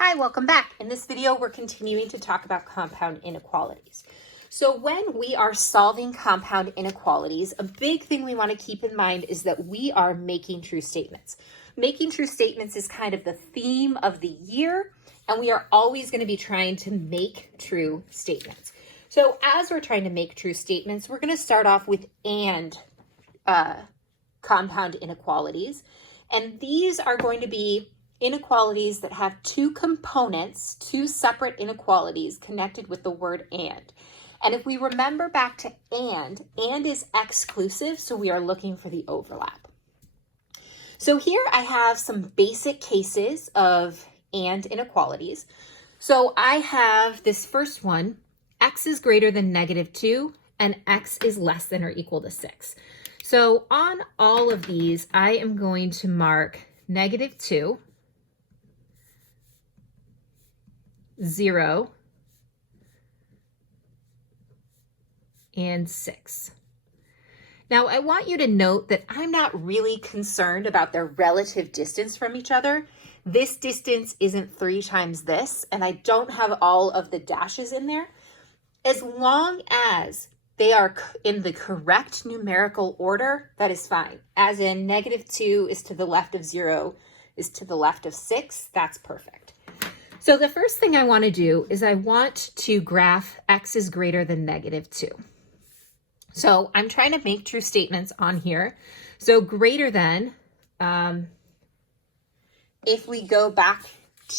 Hi, welcome back. In this video, we're continuing to talk about compound inequalities. So when we are solving compound inequalities, a big thing we want to keep in mind is that we are making true statements. Making true statements is kind of the theme of the year, and we are always going to be trying to make true statements. So as we're trying to make true statements, we're going to start off with compound inequalities. And these are going to be inequalities that have two components, two separate inequalities connected with the word and. And if we remember back to and is exclusive, so we are looking for the overlap. So here I have some basic cases of and inequalities. So I have this first one, x is greater than -2 and x is less than or equal to 6. So on all of these, I am going to mark -2, 0, and 6. Now, I want you to note that I'm not really concerned about their relative distance from each other. This distance isn't 3 times this, and I don't have all of the dashes in there. As long as they are in the correct numerical order, that is fine. As in -2 is to the left of 0, is to the left of 6, that's perfect. So the first thing I want to do is I want to graph x is greater than -2. So I'm trying to make true statements on here. So greater than, if we go back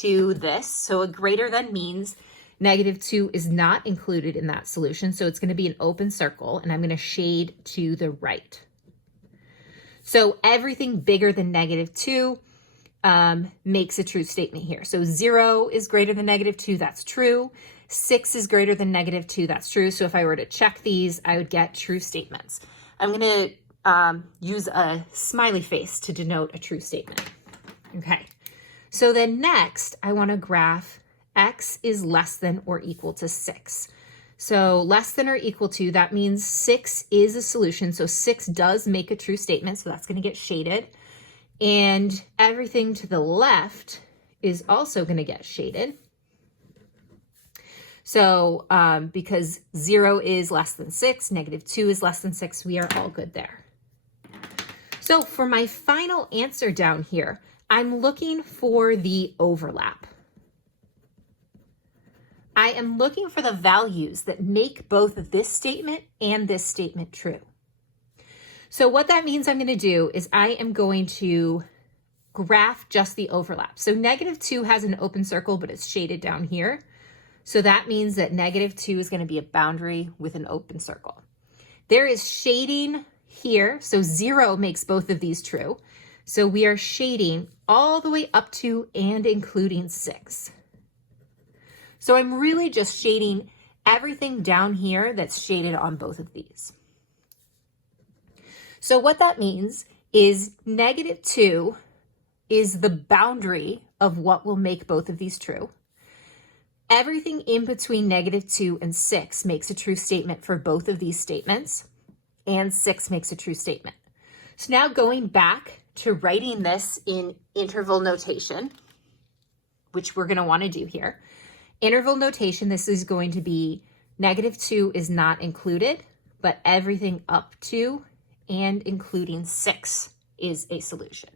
to this, so a greater than means -2 is not included in that solution. So it's going to be an open circle, and I'm going to shade to the right. So everything bigger than -2 makes a true statement here. So 0 is greater than -2, that's true. 6 is greater than -2, that's true. So if I were to check these, I would get true statements. I'm going to use a smiley face to denote a true statement. Okay, so then next, I want to graph x is less than or equal to 6. So less than or equal to, that means 6 is a solution. So 6 does make a true statement, so that's going to get shaded. And everything to the left is also going to get shaded. So because 0 is less than 6, -2 is less than 6, we are all good there. So for my final answer down here, I'm looking for the overlap. I am looking for the values that make both this statement and this statement true. So what that means I'm going to do is I am going to graph just the overlap. So -2 has an open circle, but it's shaded down here. So that means that -2 is going to be a boundary with an open circle. There is shading here. So 0 makes both of these true. So we are shading all the way up to and including 6. So I'm really just shading everything down here that's shaded on both of these. So what that means is -2 is the boundary of what will make both of these true. Everything in between -2 and 6 makes a true statement for both of these statements, and 6 makes a true statement. So now going back to writing this in interval notation, which we're going to want to do here. Interval notation, this is going to be -2 is not included, but everything up to and including 6 is a solution.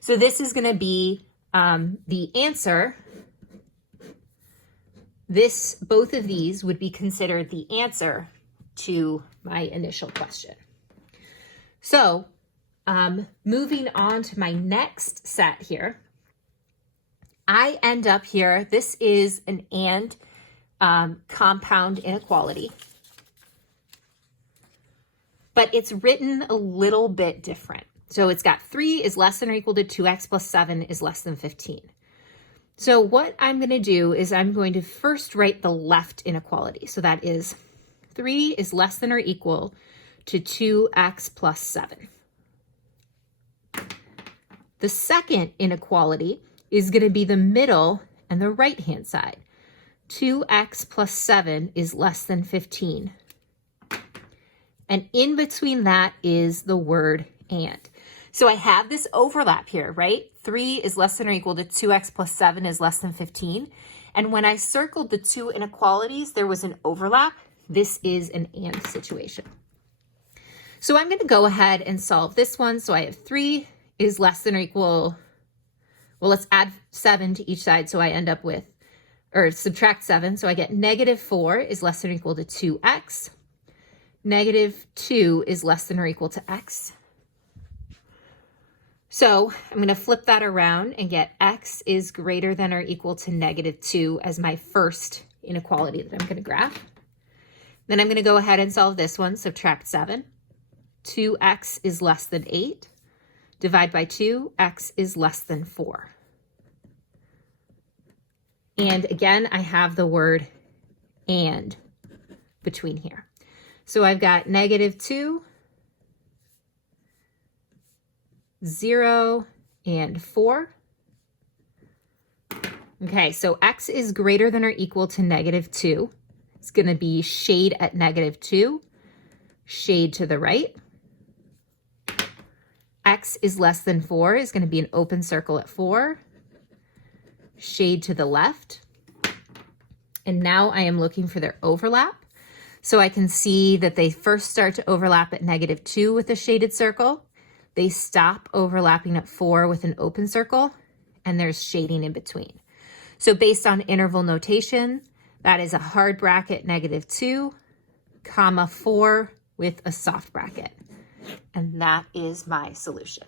So this is going to be the answer. Both of these would be considered the answer to my initial question. So moving on to my next set here, I end up here, this is an and compound inequality, but it's written a little bit different. So it's got 3 is less than or equal to 2x plus 7 is less than 15. So what I'm going to do is I'm going to first write the left inequality. So that is 3 is less than or equal to 2x plus 7. The second inequality is going to be the middle and the right-hand side. 2x plus 7 is less than 15. And in between that is the word and. So I have this overlap here, right? 3 is less than or equal to 2x plus 7 is less than 15. And when I circled the two inequalities, there was an overlap. This is an and situation. So I'm going to go ahead and solve this one. So I have 3 is less than or equal, well, let's add 7 to each side. So I end up with, or subtract 7. So I get negative 4 is less than or equal to 2x. Negative 2 is less than or equal to x. So I'm going to flip that around and get x is greater than or equal to negative 2 as my first inequality that I'm going to graph. Then I'm going to go ahead and solve this one. Subtract 7. 2x is less than 8. Divide by 2, x is less than 4. And again, I have the word and between here. So I've got negative 2, 0, and 4. Okay, so x is greater than or equal to negative 2. It's going to be shade at negative 2, shade to the right. X is less than 4 is going to be an open circle at 4, shade to the left. And now I am looking for their overlap. So I can see that they first start to overlap at negative 2 with a shaded circle. They stop overlapping at 4 with an open circle, and there's shading in between. So based on interval notation, that is a hard bracket negative 2, comma 4 with a soft bracket. And that is my solution.